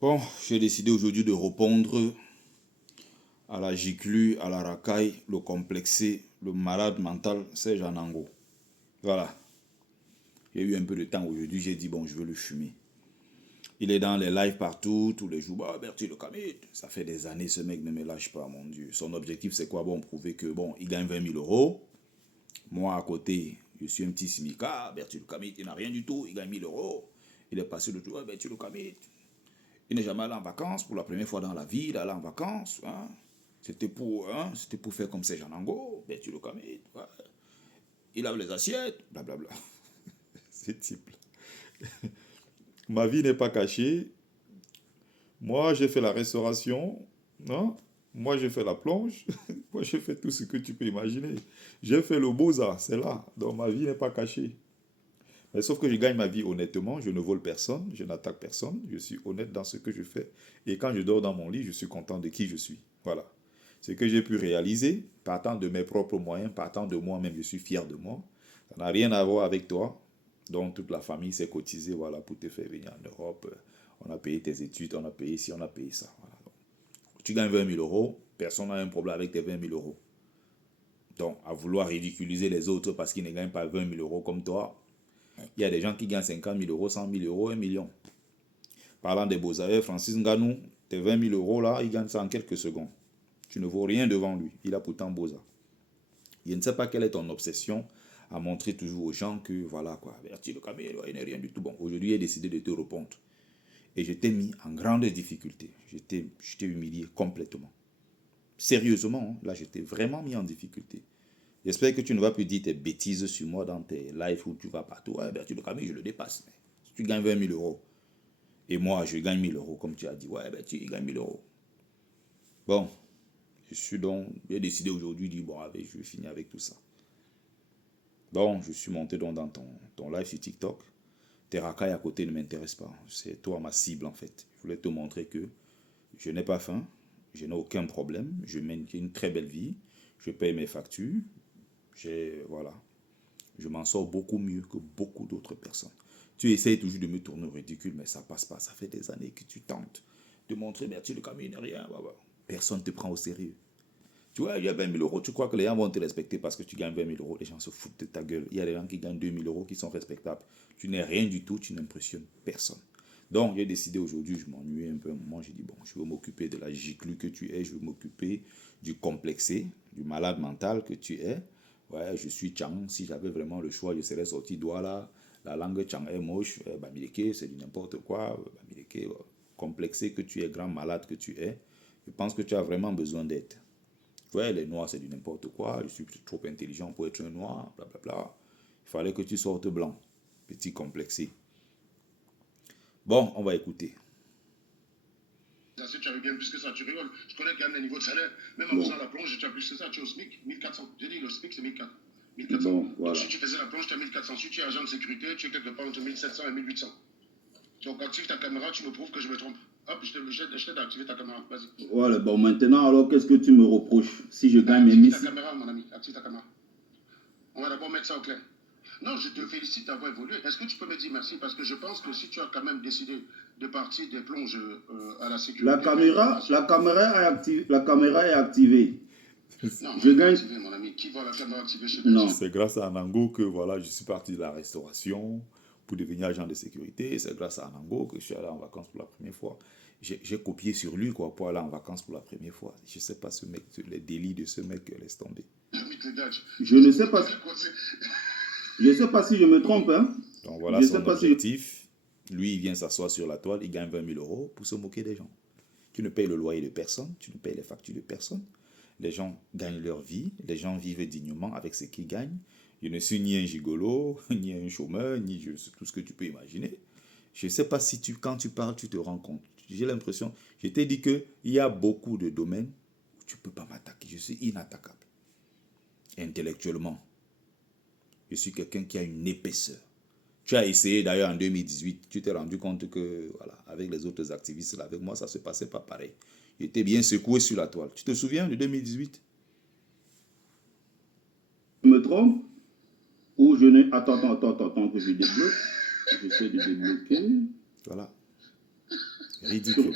Bon, j'ai décidé aujourd'hui de répondre à la giclue, à la racaille, le complexé, le malade mental, Serge Anango. Voilà. J'ai eu un peu de temps aujourd'hui, j'ai dit bon, je veux le fumer. Il est dans les lives partout, tous les jours. Bah, Bertie le Camit, ça fait des années, ce mec ne me lâche pas, mon Dieu. Son objectif, c'est quoi? Bon, prouver que bon, il gagne 20 000 euros. Moi, à côté, je suis un petit simica. Bertie le Camit, il n'a rien du tout, il gagne 1000 euros. Il est passé le tour, Bertie le Camit. Il n'est jamais allé en vacances, pour la première fois dans la vie, il est allé en vacances. Hein. C'était pour faire comme ces Janango, Bertie le Camit. Ouais. Il lave les assiettes, blablabla. C'est type. Ma vie n'est pas cachée. Moi, j'ai fait la restauration. Non? Moi, j'ai fait la plonge. Moi, j'ai fait tout ce que tu peux imaginer. J'ai fait le beaux-arts, c'est là. Donc, ma vie n'est pas cachée. Mais sauf que je gagne ma vie honnêtement. Je ne vole personne. Je n'attaque personne. Je suis honnête dans ce que je fais. Et quand je dors dans mon lit, je suis content de qui je suis. Voilà. Ce que j'ai pu réaliser, partant de mes propres moyens, partant de moi-même, je suis fier de moi. Ça n'a rien à voir avec toi. Donc, toute la famille s'est cotisée, voilà, pour te faire venir en Europe. On a payé tes études, on a payé ci, on a payé ça. Voilà. Donc, tu gagnes 20 000 euros, personne n'a un problème avec tes 20 000 euros. Donc, à vouloir ridiculiser les autres parce qu'ils ne gagnent pas 20 000 euros comme toi, il y a des gens qui gagnent 50 000 euros, 100 000 euros, 1 million. Parlant des beaux-arts, Francis Nganou, tes 20 000 euros là, il gagne ça en quelques secondes. Tu ne vaux rien devant lui. Il a pourtant beaux-arts. Je ne sais pas quelle est ton obsession à montrer toujours aux gens que voilà quoi, Bertie le Camille, il n'est rien du tout. Bon, aujourd'hui, j'ai décidé de te répondre. Et je t'ai mis en grande difficulté. Je t'ai humilié complètement. Sérieusement, là, je t'ai vraiment mis en difficulté. J'espère que tu ne vas plus dire tes bêtises sur moi dans tes lives où tu vas partout. Ouais, Bertie le Camille, je le dépasse. Mais si tu gagnes 20 000 euros, et moi, je gagne 1000 euros, comme tu as dit, ouais, Bertie, il gagne 1000 euros. Bon, j'ai décidé aujourd'hui, de dire, bon, allez, je vais finir avec tout ça. Bon, je suis monté donc dans ton live sur TikTok. Tes racailles à côté ne m'intéressent pas. C'est toi ma cible en fait. Je voulais te montrer que je n'ai pas faim, je n'ai aucun problème, je mène une très belle vie, je paye mes factures, voilà, je m'en sors beaucoup mieux que beaucoup d'autres personnes. Tu essayes toujours de me tourner au ridicule, mais ça passe pas. Ça fait des années que tu tentes de montrer, Bertie le Camille n'est rien. Personne ne te prend au sérieux. Tu vois, il y a 20 000 euros, tu crois que les gens vont te respecter parce que tu gagnes 20 000 euros. Les gens se foutent de ta gueule. Il y a des gens qui gagnent 2 000 euros qui sont respectables. Tu n'es rien du tout, tu n'impressionnes personne. Donc, j'ai décidé aujourd'hui, je m'ennuyais un peu un moment, j'ai dit, bon, je vais m'occuper de la giclue que tu es, je vais m'occuper du complexé, du malade mental que tu es. Ouais, je suis Chang, si j'avais vraiment le choix, je serais sorti Douala. La langue Chang est moche, Bamileke, c'est du n'importe quoi, Bamileke, complexé que tu es, grand malade que tu es. Je pense que tu as vraiment besoin d'aide. Ouais, les noirs, c'est du n'importe quoi. Je suis trop intelligent pour être un noir, blablabla. Il fallait que tu sortes blanc. Petit complexé. Bon, on va écouter. Tu avais bien plus que ça, tu rigoles. Je connais quand même les niveaux de salaire. Même en faisant la plonge, tu as plus que ça, tu es au SMIC, 1400. J'ai dit, le SMIC, c'est 1400. 1400. Bon, voilà. Donc si tu faisais la plonge, tu as 1400. Si tu es agent de sécurité, tu es quelque part entre 1700 et 1800. Donc active ta caméra, tu me prouves que je me trompe. Hop, je t'aide à activer ta caméra. Vas-y. Voilà, bon, maintenant, alors, qu'est-ce que tu me reproches si je gagne mes missions? Active ta caméra, mon ami. Active ta caméra. On va d'abord mettre ça au clair. Non, je te félicite d'avoir évolué. Est-ce que tu peux me dire merci? Parce que je pense que si tu as quand même décidé de partir des plonges à la sécurité... La caméra est activée. Non, je gagne... Activé, mon ami. Qui voit la caméra activée chez Non. C'est grâce à Anango que voilà, je suis parti de la restauration pour devenir agent de sécurité. C'est grâce à Anango que je suis allé en vacances pour la première fois. J'ai copié sur lui quoi, pour aller en vacances pour la première fois. Je ne sais pas ce mec, les délits de ce mec, laisse tomber. Je ne sais pas. Je ne sais pas si je me trompe. Hein? Donc voilà son objectif. Lui, il vient s'asseoir sur la toile, il gagne 20 000 euros pour se moquer des gens. Tu ne payes le loyer de personne, tu ne payes les factures de personne. Les gens gagnent leur vie, les gens vivent dignement avec ce qu'ils gagnent. Je ne suis ni un gigolo, ni un chômeur, ni tout ce que tu peux imaginer. Je ne sais pas si quand tu parles, tu te rends compte. J'ai l'impression, je t'ai dit qu'il y a beaucoup de domaines où tu ne peux pas m'attaquer. Je suis inattaquable. Intellectuellement, je suis quelqu'un qui a une épaisseur. Tu as essayé d'ailleurs en 2018, tu t'es rendu compte que, voilà, avec les autres activistes, là, avec moi, ça ne se passait pas pareil. J'étais bien secoué sur la toile. Tu te souviens de 2018? Je me trompe? Ou je n'ai... Attends, que je débloque. J'essaie de débloquer. Voilà. Ridicule.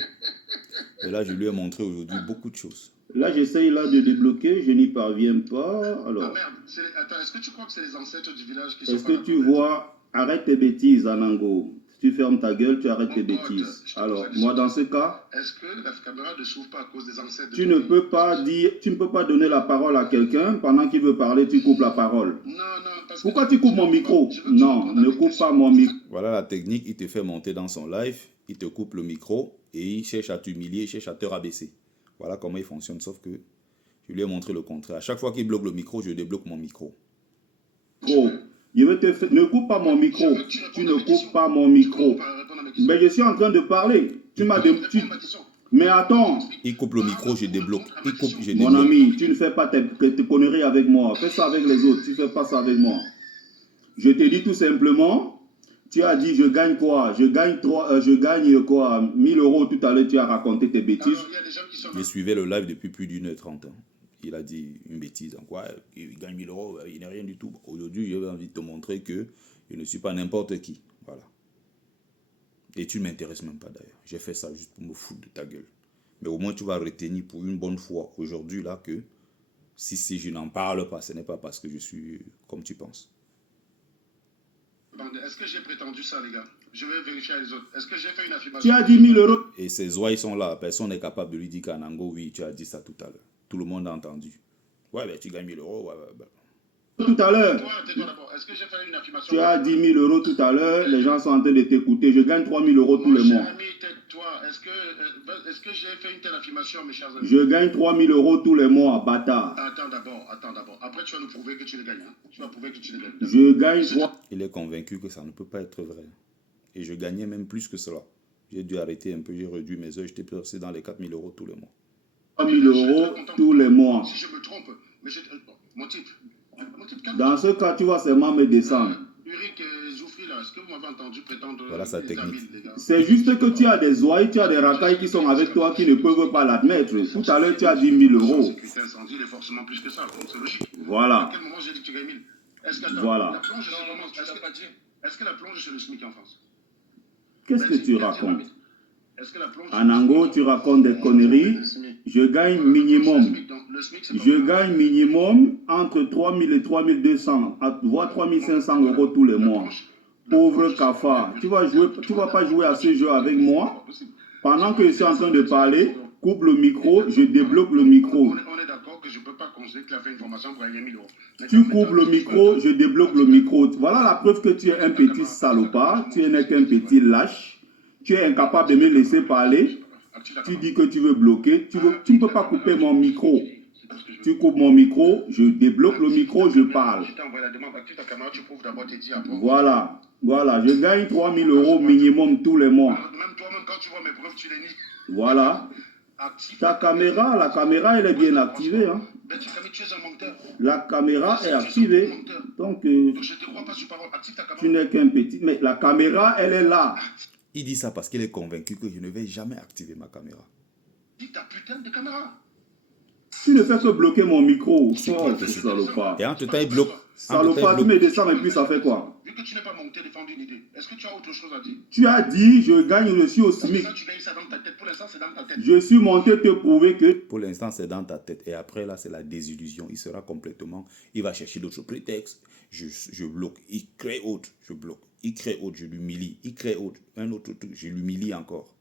Et là, je lui ai montré aujourd'hui beaucoup de choses. Là, j'essaye là de débloquer, je n'y parviens pas. Alors, Ah merde, attends, est-ce que tu crois que c'est les ancêtres du village qui sont est-ce pas que là, tu peut-être? vois, arrête tes bêtises, Anango. Si tu fermes ta gueule, tu arrêtes Mon tes pote, bêtises. je te Alors, pose la moi, question. dans ce cas, Est-ce que la caméra ne s'ouvre pas à cause des ancêtres de tu ton ne pays? peux pas dire, tu ne peux pas donner la parole à quelqu'un pendant qu'il veut parler, tu coupes la parole. Non, parce que Pourquoi tu coupes mon micro? je veux que tu Non, répondes à ne mes coupe questions. pas mon micro. Voilà la technique, il te fait monter dans son live, il te coupe le micro et il cherche à t'humilier, il cherche à te rabaisser. Voilà comment il fonctionne, sauf que je lui ai montré le contraire. À chaque fois qu'il bloque le micro, je débloque mon micro. Ne coupe pas mon micro. Tu ne coupes pas mon micro. Mais je suis en train de parler. Tu m'as demandé. Mais attends. Il coupe le micro, je débloque. Il coupe, je Mon débloque. ami, tu ne fais pas tes conneries avec moi. Fais ça avec les autres. Tu ne fais pas ça avec moi. Je te dis tout simplement, tu as dit je gagne quoi? Je gagne quoi? 1000 € tout à l'heure, tu as raconté tes bêtises. Je suivais le live depuis plus d'1h30. Il a dit une bêtise. En quoi il gagne 1000 €, il n'est rien du tout. Aujourd'hui, j'avais envie de te montrer que je ne suis pas n'importe qui. Voilà. Et tu ne m'intéresses même pas d'ailleurs. J'ai fait ça juste pour me foutre de ta gueule. Mais au moins, tu vas retenir pour une bonne fois aujourd'hui là que si je n'en parle pas, ce n'est pas parce que je suis comme tu penses. Est-ce que j'ai prétendu ça, les gars? Je vais vérifier les autres. Est-ce que j'ai fait une affirmation? Tu as dit 1000 €. Et ces oies sont là. Personne n'est capable de lui dire qu'Anango, oui, tu as dit ça tout à l'heure. Tout le monde a entendu. Ouais, ben tu gagnes 1000 €. Ouais. Tout à l'heure. Tais-toi d'abord. Est-ce que j'ai fait une affirmation? Tu as dit 1000 € tout à l'heure. Les gens sont en train de t'écouter. Je gagne 3000 € tous les mois. Mon cher ami, tais-toi. Est-ce que j'ai fait une telle affirmation, mes chers amis? Je gagne 3000 € tous les mois, bâtard. Attends d'abord. Après, tu vas nous prouver que tu les gagnes. Hein? Tu vas prouver que tu les gagnes. Je gagne 3. Il est convaincu que ça ne peut pas être vrai. Et je gagnais même plus que cela. J'ai dû arrêter un peu, j'ai réduit mes heures. J'étais passé dans les 4000 € tous les mois. 3000 € tous les mois. Si je me trompe, mais mon type, dans ce cas, tu vas seulement me descendre. Uric Zoufri, là, est-ce que vous m'avez entendu prétendre... Voilà sa technique. C'est juste que tu as des oies, tu as des racailles qui sont avec toi qui ne peuvent pas l'admettre. Tout à l'heure, tu as dit 1000 €. Sécurité incendie, il est forcément plus que ça, donc c'est logique. Voilà. À quel moment j'ai dit que tu gagnes 1000? Est-ce que voilà. La plonge, est-ce que la plonge chez le SMIC en France? Qu'est-ce que tu racontes? En Anango, tu racontes des conneries. Je gagne minimum. Je gagne minimum entre 3000 et 3200, voire 3500 € tous les mois. Pauvre cafard. Tu vas pas jouer à ce jeu avec moi. Pendant que je suis en train de parler, coupe le micro, je débloque le micro. On est d'accord que je ne peux pas considérer que tu as fait une formation pour gagner 1000 €. Tu coupes le micro, je débloque le micro. Voilà la preuve que tu es un petit salopard, tu n'es qu'un petit lâche. Tu es incapable de me laisser parler. Tu dis que tu veux bloquer. Tu ne peux pas couper mon micro. Tu coupes mon micro, je débloque le micro, je parle. Voilà. Je gagne 3000 € minimum tous les mois. Même toi-même, quand tu vois mes preuves, tu les nies. Voilà. La caméra, elle est bien activée. Hein. La caméra est activée. Donc, tu n'es qu'un petit. Mais la caméra, elle est là. Il dit ça parce qu'il est convaincu que je ne vais jamais activer ma caméra. Dis ta putain de caméra. Tu ne fais que bloquer mon micro. Oh, salopard. Et entre temps, il bloque. Salopard, tu me descends et puis ça fait quoi? Vu que tu n'es pas monté défendre une idée, est-ce que tu as autre chose à dire? Tu as dit, je gagne, je suis au SMIC. Tu gagnes ça dans ta tête. Pour l'instant, c'est dans ta tête. Je suis monté te prouver que... Pour l'instant, c'est dans ta tête. Et après, là, c'est la désillusion. Il sera complètement... Il va chercher d'autres prétextes. Je bloque. Il crée autre. Je bloque. Il crée autre. Je l'humilie. Il crée autre. Un autre truc. Je l'humilie encore.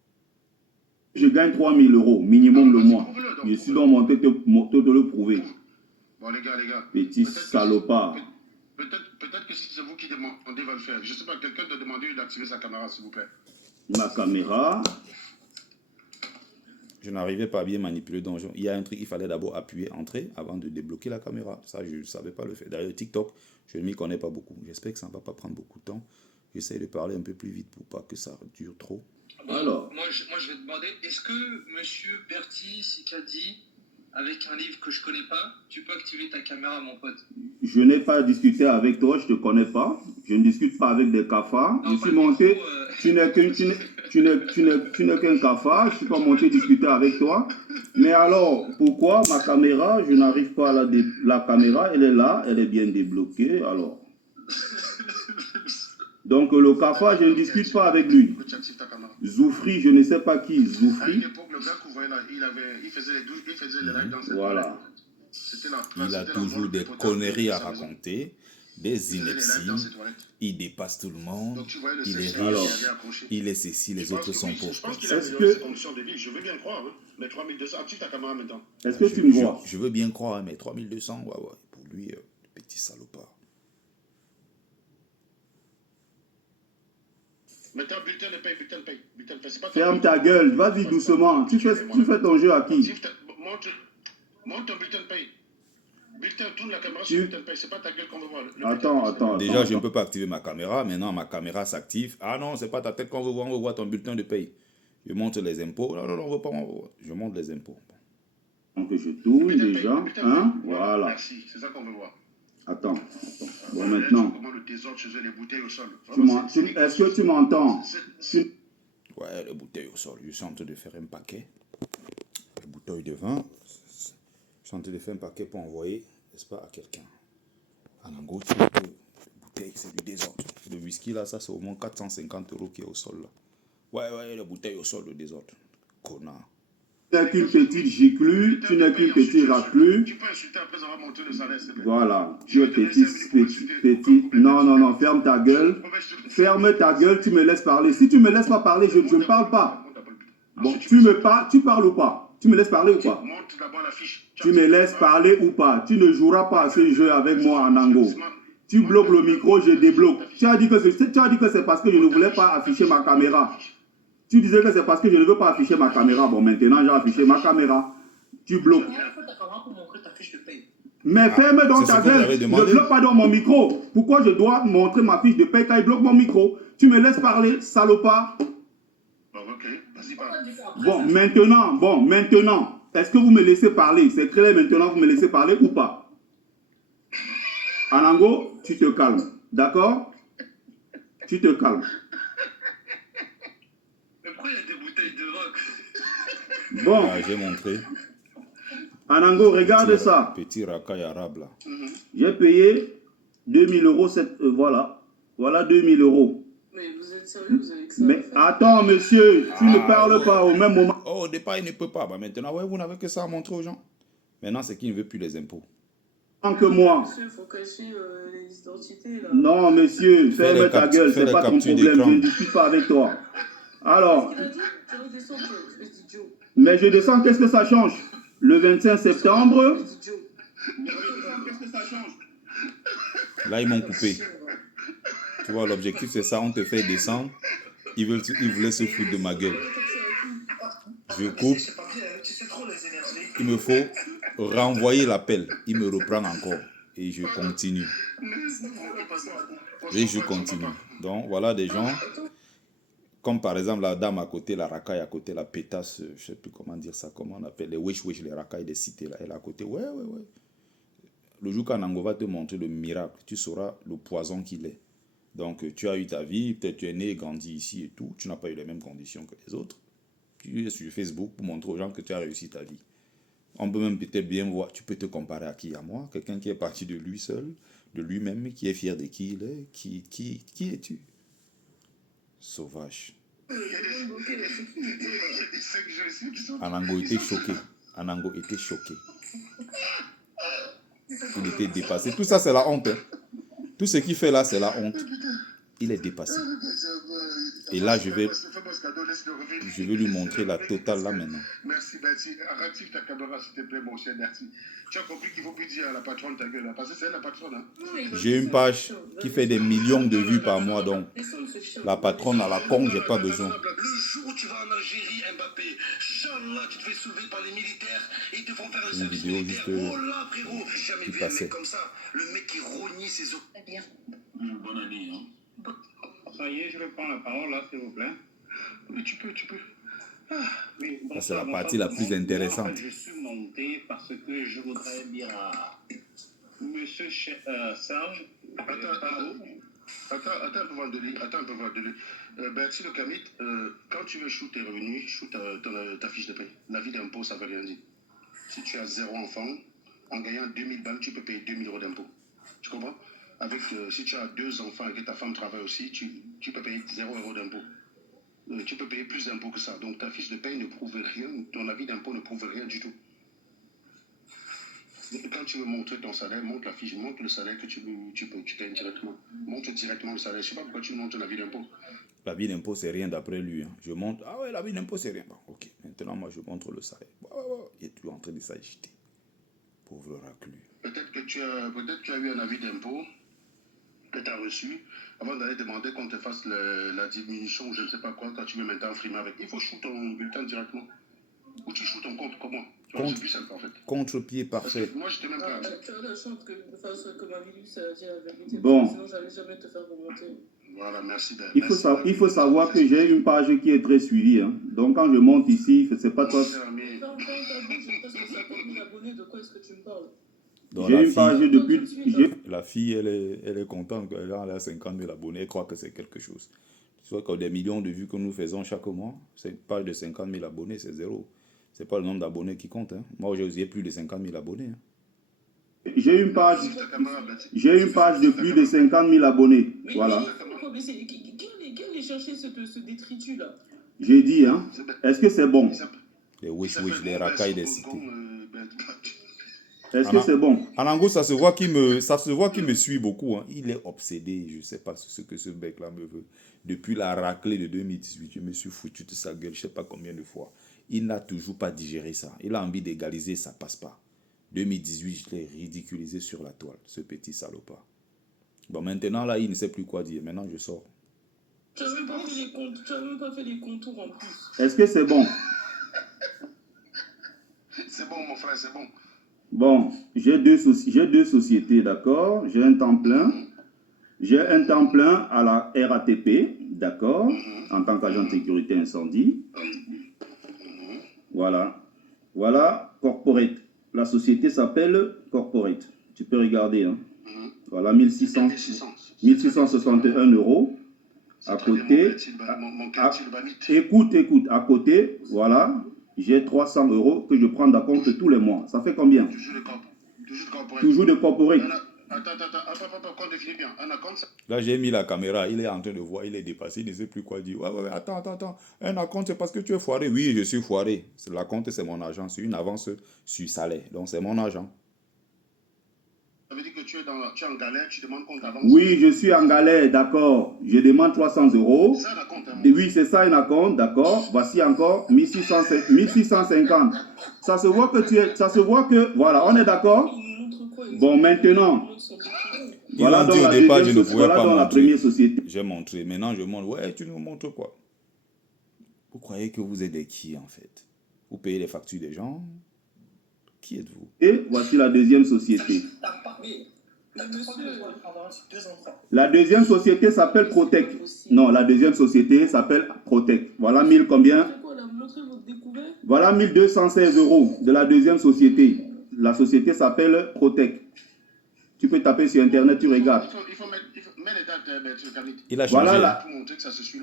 Je gagne 3000 € minimum le mois. Je suis donc monté te le prouver. Bon, les gars. Petit salopard. Peut-être que si c'est vous qui demandez, va le faire. Je ne sais pas, quelqu'un t'a demandé d'activer sa caméra, s'il vous plaît. Ma caméra. Je n'arrivais pas à bien manipuler Donjon. Il y a un truc, il fallait d'abord appuyer, entrer, avant de débloquer la caméra. Ça, je ne savais pas le faire. D'ailleurs, TikTok, je ne m'y connais pas beaucoup. J'espère que ça ne va pas prendre beaucoup de temps. J'essaie de parler un peu plus vite pour pas que ça dure trop. Alors, moi, je vais te demander, est-ce que monsieur Berti Sikadi, avec un livre que je connais pas, tu peux activer ta caméra, mon pote? Je n'ai pas discuté avec toi, je te connais pas. Je ne discute pas avec des cafards. Je suis monté. Tu n'es qu'un cafard. Je ne suis pas monté discuter avec toi. Mais alors, pourquoi ma caméra, je n'arrive pas à la caméra, elle est là, elle est bien débloquée. Alors. Donc le cafard, je ne discute pas avec lui. Zoufri, je ne sais pas qui, À Zoufri. l'époque, le gars que vous voyez là, il faisait les lives dans cette Voilà. toilette. Il a toujours des conneries à raconter, des inepties. Il dépasse tout le monde. Il est riche. Il est ceci, les autres sont pauvres. Je pense qu'il a ses conditions de vie. Je veux bien croire. Hein. Mais 3200, active ta caméra maintenant. Est-ce que tu me vois? Je veux bien croire, mais 3200, ouais. Pour lui, petit salopard. Maintenant, bulletin de paye. Ferme ta gueule, vas-y doucement. Tu fais ton jeu à qui? Monte ton bulletin de paye. Bulletin, tourne la caméra sur le bulletin de paye. C'est pas ta gueule qu'on veut voir. Attends. Déjà, je ne peux pas activer ma caméra. Maintenant, ma caméra s'active. Ah non, c'est pas ta tête qu'on veut voir. On veut voir ton bulletin de paye. Je monte les impôts. Non, on veut pas. Je monte les impôts. Donc, je tourne déjà. Hein? Voilà. Merci, c'est ça qu'on veut voir. Attends. Bon, maintenant. Comment le désordre chez eux, les bouteilles au sol. Est-ce que tu m'entends? Ouais, les bouteilles au sol. Je suis en train de faire un paquet. Les bouteilles de vin. Je suis en train de faire un paquet pour envoyer, n'est-ce pas, à quelqu'un. En gros, tu vois que les bouteilles, c'est du désordre. Le whisky, là, ça, c'est au moins 450 € qui est au sol, là. Ouais, les bouteilles au sol, le désordre. Connard. Tu n'es qu'une petite giclue, tu n'es qu'une petite raclue. Tu peux insulter après avoir monté le salaire, s'il te plaît. Voilà, tu es petit. Non, ferme ta gueule. Ferme ta gueule, tu me laisses parler. Si tu me laisses pas parler, je ne parle pas. Bon, tu parles ou pas? Tu me laisses parler ou pas? Tu me laisses parler ou pas? Tu ne joueras pas à ce jeu avec moi en Ango. Tu bloques le micro, je débloque. Tu as dit que c'est parce que je ne voulais pas afficher ma caméra. Tu disais que c'est parce que je ne veux pas afficher ma caméra. Bon, maintenant, j'ai affiché ma caméra. Tu bloques. Mais ferme donc ta gueule. Ne bloque pas dans mon micro. Pourquoi je dois montrer ma fiche de paye quand il bloque mon micro? Tu me laisses parler, salopard. Ok, vas-y, parle. Bon, maintenant, est-ce que vous me laissez parler? C'est clair, maintenant, vous me laissez parler ou pas? Anango, tu te calmes. D'accord? Tu te calmes. Mais pourquoi il y a des bouteilles de vin? Bon. Ah, j'ai montré. Anango, regarde ça. Petit racaille arabe, là. J'ai payé 2000 €. Voilà. Voilà 2000 €. Mais vous êtes sérieux, vous avez que ça? Mais attends, monsieur, tu ne parles pas au même moment. Oh, au départ, il ne peut pas. Bah, maintenant, ouais, vous n'avez que ça à montrer aux gens. Maintenant, c'est qu'il ne veut plus les impôts. Que moi. Monsieur, il faut cacher les identités, là. Non, monsieur, ferme ta gueule, c'est pas ton problème, je ne discute pas avec toi. Alors. Qu'est-ce qu'il a dit? Tu vas descendre, espèce d'idiot. Mais je descends, qu'est-ce que ça change? Le 25 septembre. Espèce d'idiot. Qu'est-ce que ça change? Là, ils m'ont coupé. Tu vois, l'objectif, c'est ça. On te fait descendre. Ils voulaient se foutre de ma gueule. Je coupe. Il me faut renvoyer l'appel. Il me reprend encore. Et je continue. Donc, voilà des gens. Comme par exemple la dame à côté, la racaille à côté, la pétasse, je ne sais plus comment dire ça, comment on appelle, les wish, les racailles des cités, là, elle est à côté. Ouais. Le jour qu'Anango va te montrer le miracle, tu sauras le poison qu'il est. Donc, tu as eu ta vie, peut-être tu es né et grandi ici et tout, tu n'as pas eu les mêmes conditions que les autres. Tu es sur Facebook pour montrer aux gens que tu as réussi ta vie. On peut même peut-être bien voir, tu peux te comparer à qui? À moi? Quelqu'un qui est parti de lui seul, de lui-même, qui est fier de qui il est. Qui es-tu? Sauvage. Anango était choqué. Il était dépassé. Tout ça, c'est la honte. Hein. Tout ce qu'il fait là, c'est la honte. Il est dépassé. Et là, je vais lui montrer la totale là maintenant. Merci. Rative ta caméra, s'il te plaît, mon cher Bertie. Tu as compris qu'il ne faut plus dire à la patronne ta gueule, parce que c'est elle la patronne. Hein. J'ai une page qui fait des millions de vues par mois, donc la patronne à la con, j'ai pas besoin. Le jour où tu vas en Algérie, Mbappé, Inch'Allah, tu te fais soulever par les militaires et ils te font faire le service militaire. Oh là, frérot, jamais vu un mec comme ça. Le mec qui rognit ses os. Très bien. Bonne année, hein. Ça y est, je vais prendre la parole là, s'il vous plaît. Oui, tu peux. Oui, Ça, c'est la partie la plus intéressante. Moi, en fait, je suis monté parce que je voudrais dire à monsieur Serge. Attends un peu, Vandeli. Bertie le Kamit, quand tu veux shoot tes revenus, shoot ta fiche de paie. La vie d'impôt, ça veut rien dire. Si tu as 0 enfant, en gagnant 2000 balles, tu peux payer 2000 € d'impôt. Tu comprends? Avec, si tu as 2 enfants et que ta femme travaille aussi, tu peux payer 0 € d'impôt. tu peux payer plus d'impôts que ça. Donc ta fiche de paye ne prouve rien, ton avis d'impôt ne prouve rien du tout. Quand tu veux montrer ton salaire, montre la fiche, montre le salaire que tu gagnes directement. Montre directement le salaire. Je ne sais pas pourquoi tu montres l'avis d'impôt. L'avis d'impôt, c'est rien d'après lui. Hein. Je montre, ah ouais, l'avis d'impôt, c'est rien. Bon, ok, maintenant, moi, je montre le salaire. Il est toujours en train de s'agiter. Pauvre raclus. Peut-être que tu as eu un avis d'impôt que tu as reçu avant d'aller demander qu'on te fasse la diminution ou je ne sais pas quoi quand tu veux maintenant frimer avec. Il faut shooter ton bulletin directement. Ou tu shootes ton compte, comment? C'est plus simple en fait. Contre-pied parfait. Moi, je t'ai même pas. Tu as la chance que Marie-Luce a dit la vérité. Bon. Sinon, j'allais jamais te faire remonter. Voilà, merci. Il faut savoir que j'ai une page qui est très suivie. Hein. Donc quand je monte ici, c'est pas toi. J'ai presque 50 000 abonnés. De quoi est-ce que tu me parles? J'ai une page depuis. La fille, elle est contente. Elle a 50 000 abonnés. Elle croit que c'est quelque chose. Tu vois que des millions de vues que nous faisons chaque mois, cette page de 50 000 abonnés, c'est zéro. C'est pas le nombre d'abonnés qui compte. Hein. Moi, j'ai plus de 50 000 abonnés. Hein. J'ai une page de plus de 50 000 abonnés. Mais voilà. Qui allait chercher ce détritus là? J'ai dit, hein. Est-ce que c'est bon? Les wish, les racailles des cités. Est-ce que c'est bon? Anango, ça se voit qu'il me suit beaucoup. Hein. Il est obsédé. Je ne sais pas ce que ce mec-là me veut. Depuis la raclée de 2018, je me suis foutu de sa gueule, je ne sais pas combien de fois. Il n'a toujours pas digéré ça. Il a envie d'égaliser, ça ne passe pas. 2018, je l'ai ridiculisé sur la toile, ce petit salopard. Bon, maintenant, là, il ne sait plus quoi dire. Maintenant, je sors. Tu n'as même pas fait les contours en plus. Est-ce que c'est bon? C'est bon, mon frère, c'est bon. Bon, j'ai deux sociétés, d'accord? J'ai un temps plein. J'ai un temps plein à la RATP, d'accord? En tant qu'agent de sécurité incendie. Voilà. Voilà, Corporate. La société s'appelle Corporate. Tu peux regarder. Hein. Voilà, 1661 euros. À côté. Écoute. À côté, voilà, j'ai 300 euros que je prends d'acompte tous les mois. Ça fait combien? Toujours de Corporate. Attends, définis bien. Un acompte. Là, j'ai mis la caméra, il est en train de voir, il est dépassé, il ne sait plus quoi dire. Ouais, attends. Un acompte, c'est parce que tu es foiré. Oui, je suis foiré. L'acompte, c'est mon argent. C'est une avance sur salaire. Donc, c'est mon argent. Ça veut dire que tu es en galère, tu demandes qu'on t'avance. Oui, je suis en galère, d'accord. Je demande 300 euros. C'est un acompte. Oui, c'est ça, un acompte, d'accord. Voici encore 1650. Ça se voit que voilà, on est d'accord? Bon, maintenant. Voilà donc la première société. J'ai montré. Maintenant, je montre. Ouais, tu nous montres quoi? Vous croyez que vous êtes des qui, en fait? Vous payez les factures des gens? Qui êtes-vous? Et voici la deuxième société. La deuxième société s'appelle Protec. Non, la deuxième société s'appelle Protec. Voilà 1000 combien? Voilà 1216 euros de la deuxième société. La société s'appelle Protec. Tu peux taper sur Internet, tu regardes. Il a changé. Voilà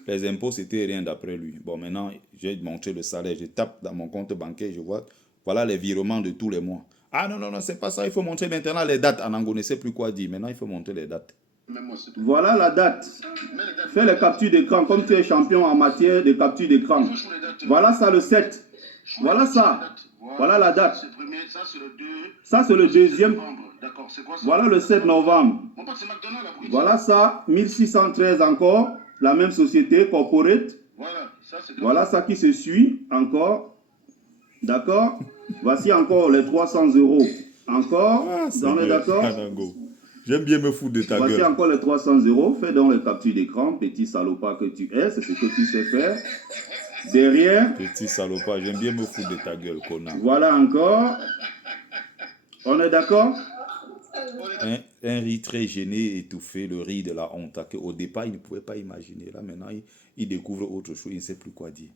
les impôts, c'était rien d'après lui. Bon, maintenant, j'ai montré le salaire. Je tape dans mon compte bancaire, je vois. Voilà les virements de tous les mois. Ah non, c'est pas ça. Il faut montrer maintenant les dates. Anango ne sait plus quoi dire. Maintenant, il faut montrer les dates. Voilà la date. Fais les captures d'écran comme tu es champion en matière de capture d'écran. Voilà ça le 7. Voilà ça. Voilà la date. Ça, c'est le deuxième. Voilà le 7 novembre. Voilà ça, 1613 encore. La même société, Corporate. Voilà ça qui se suit encore. D'accord? Voici encore les 300 euros. Encore. On est d'accord? J'aime bien me foutre de ta gueule. Voici encore les 300 euros. Fais donc les captures d'écran, petit salopard que tu es. C'est ce que tu sais faire. Derrière. Petit salopard, j'aime bien me foutre de ta gueule, connard. Voilà encore. On est d'accord? Un riz très gêné, étouffé, le riz de la honte. Au départ, il ne pouvait pas imaginer. Là, maintenant, il découvre autre chose. Il ne sait plus quoi dire.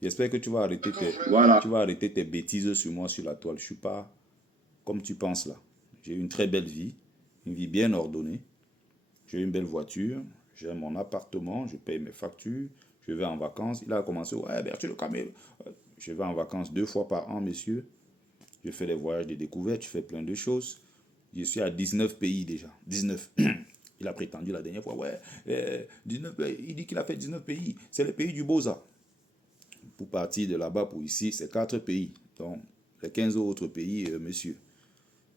J'espère que tu vas arrêter tes bêtises sur moi, sur la toile. Je ne suis pas comme tu penses là. J'ai une très belle vie. Une vie bien ordonnée. J'ai une belle voiture. J'ai mon appartement. Je paye mes factures. Je vais en vacances. Il a commencé. Ouais, Bertie le Camel. Je vais en vacances 2 fois par an, messieurs. Je fais des voyages de découverte. Je fais plein de choses. Je suis à 19 pays déjà. 19. Il a prétendu la dernière fois, ouais, 19 pays, il dit qu'il a fait 19 pays. C'est le pays du Boza. Pour partir de là-bas, pour ici, c'est 4 pays. Donc, les 15 autres pays, monsieur.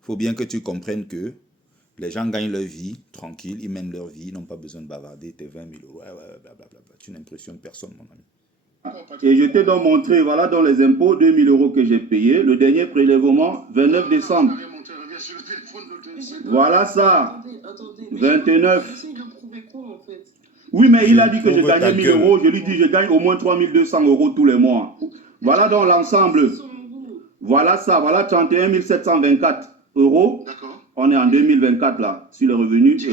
Il faut bien que tu comprennes que les gens gagnent leur vie tranquille, ils mènent leur vie, ils n'ont pas besoin de bavarder tes 20 000 euros. Ouais, blablabla. Tu n'impressionnes personne, mon ami. Et je t'ai donc montré, voilà, dans les impôts, 2 000 euros que j'ai payé. Le dernier prélèvement, 29 décembre. Voilà ça. Attendez, 29. il a prouvé quoi en fait? Oui, mais il a dit que je Prouve ta gagnais 1000 gueule. euros. Je lui dis, je gagne au moins 3200 euros tous les mois. Voilà dans l'ensemble. 100 euros. Voilà ça. Voilà 31 724 euros. D'accord. On est en 2024 là, sur les revenus.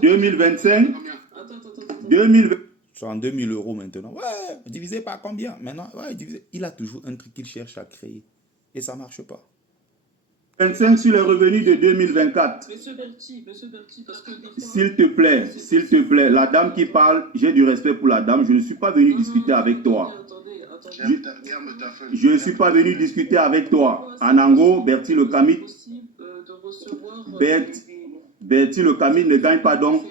2025. Attends. 2020. C'est en 2000 euros maintenant. Ouais, divisé par combien? Maintenant, ouais, divisé. Il a toujours un truc qu'il cherche à créer. Et ça ne marche pas. 25 sur les revenus de 2024. Monsieur Berti, parce que des fois... S'il te plaît, la dame qui parle, j'ai du respect pour la dame. Je ne suis pas venu discuter avec toi. Attendez. Ferme ta feuille. Je ne suis pas venu discuter avec toi. Anango, Berti le Camit. Berti le Camit ne gagne pas donc.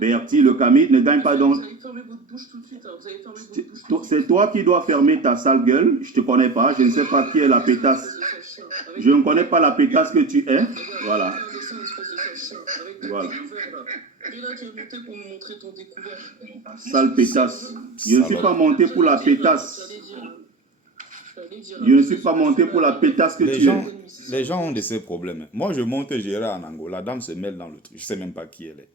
Berti le Camit ne gagne pas donc. Vous allez fermer votre bouche tout de suite. Vous allez fermer votre bouche tout de suite. C'est toi qui dois fermer ta sale gueule. Je ne te connais pas. Je ne sais pas qui est la pétasse. Je ne connais pas la pétasse que tu es. Voilà. Voilà. Et là, tu es monté pour me montrer ton découvert. Sale pétasse. Je ne suis pas monté pour la pétasse. Je ne suis pas monté pour la pétasse que tu es. Les gens ont de ces problèmes. Moi, je monte gérer en Angola. La dame se mêle dans le truc. Je ne sais même pas qui elle est.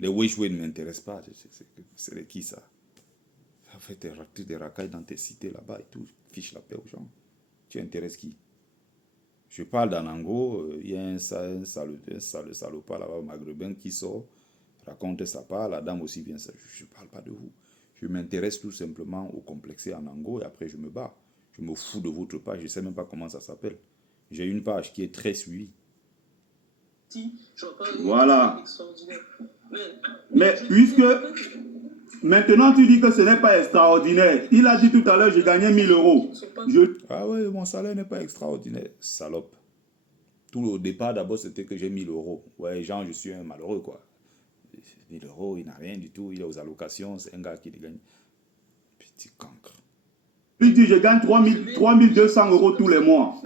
Les Wishway ne m'intéressent pas. C'est qui ça? Ça fait des racailles dans tes cités là-bas et tout. Fiche la paix aux gens. Tu intéresses qui? Je parle d'Anango. Il y a un salopard là-bas, maghrébin, qui sort, raconte sa part. La dame aussi vient. Je ne parle pas de vous. Je m'intéresse tout simplement au complexé Anango et après je me bats. Je me fous de votre page. Je ne sais même pas comment ça s'appelle. J'ai une page qui est très suivie. Voilà. Mais puisque maintenant tu dis que ce n'est pas extraordinaire, il a dit tout à l'heure je gagnais 1000 euros. Ah ouais, mon salaire n'est pas extraordinaire. Salope. Tout au départ, d'abord, c'était que j'ai 1000 euros. Ouais, Jean, je suis un malheureux, quoi. 1000 euros, il n'a rien du tout. Il est aux allocations. C'est un gars qui les gagne. Petit cancre. Il dit je gagne 3200 euros tous les mois.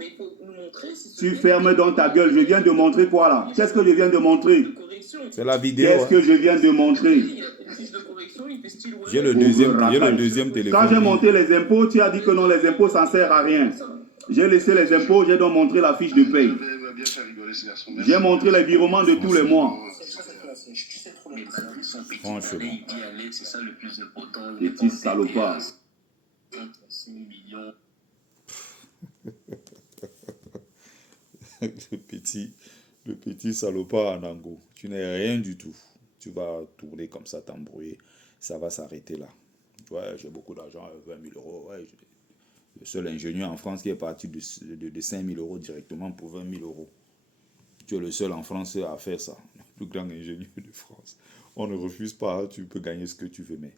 Tu fermes dans ta gueule. Je viens de montrer quoi là? Qu'est-ce que je viens de montrer? C'est la vidéo. Qu'est-ce que je viens de montrer? J'ai le deuxième téléphone. Quand j'ai monté les impôts, tu as dit que non, les impôts, ça ne sert à rien. J'ai laissé les impôts, j'ai donc montré la fiche de paye. J'ai montré les virements de tous les mois. Franchement. Petit salopard. le petit salopard en Ango. Tu n'es rien du tout. Tu vas tourner comme ça, t'embrouiller. Ça va s'arrêter là. Ouais, j'ai beaucoup d'argent, 20 000 euros. Ouais, le seul ingénieur en France qui est parti de 5 000 euros directement pour 20 000 euros. Tu es le seul en France à faire ça. Le plus grand ingénieur de France. On ne refuse pas, tu peux gagner ce que tu veux, mais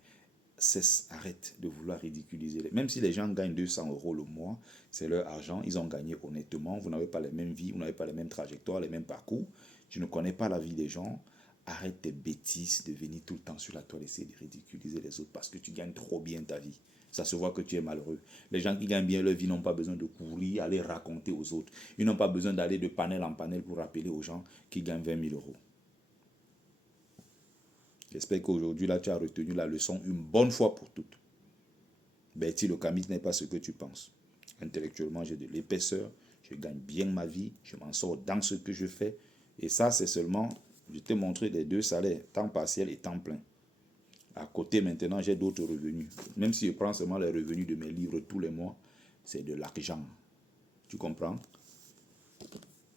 arrête de vouloir ridiculiser. Même si les gens gagnent 200 euros le mois, c'est leur argent, ils ont gagné honnêtement. Vous n'avez pas les mêmes vies, vous n'avez pas les mêmes trajectoires, les mêmes parcours. Tu ne connais pas la vie des gens. Arrête tes bêtises de venir tout le temps sur la toile, essayer de ridiculiser les autres parce que tu gagnes trop bien ta vie. Ça se voit que tu es malheureux. Les gens qui gagnent bien leur vie n'ont pas besoin de courir, aller raconter aux autres. Ils n'ont pas besoin d'aller de panel en panel pour rappeler aux gens qui gagnent 20 000 euros. J'espère qu'aujourd'hui, là, tu as retenu la leçon une bonne fois pour toutes. Berti le Camit n'est pas ce que tu penses. Intellectuellement, j'ai de l'épaisseur, je gagne bien ma vie, je m'en sors dans ce que je fais. Et ça, c'est seulement, je t'ai montré les deux salaires, temps partiel et temps plein. À côté, maintenant, j'ai d'autres revenus. Même si je prends seulement les revenus de mes livres tous les mois, c'est de l'argent. Tu comprends?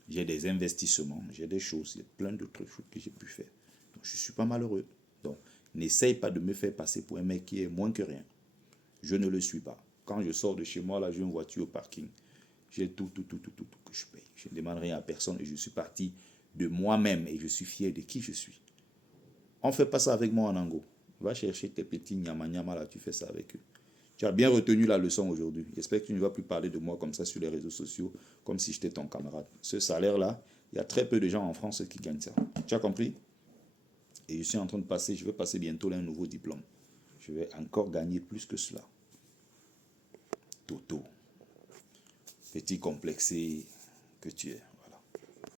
J'ai des investissements, j'ai des choses, il y a plein d'autres choses que j'ai pu faire. Donc, je ne suis pas malheureux. Donc, n'essaye pas de me faire passer pour un mec qui est moins que rien. Je ne le suis pas. Quand je sors de chez moi, là, j'ai une voiture au parking. J'ai tout que je paye. Je ne demande rien à personne et je suis parti de moi-même et je suis fier de qui je suis. On ne fait pas ça avec moi en Ango. Va chercher tes petits nyama là, tu fais ça avec eux. Tu as bien retenu la leçon aujourd'hui. J'espère que tu ne vas plus parler de moi comme ça sur les réseaux sociaux, comme si j'étais ton camarade. Ce salaire-là, il y a très peu de gens en France qui gagnent ça. Tu as compris? Et je suis en train de passer, je vais passer bientôt là un nouveau diplôme. Je vais encore gagner plus que cela. Toto. Petit complexé que tu es.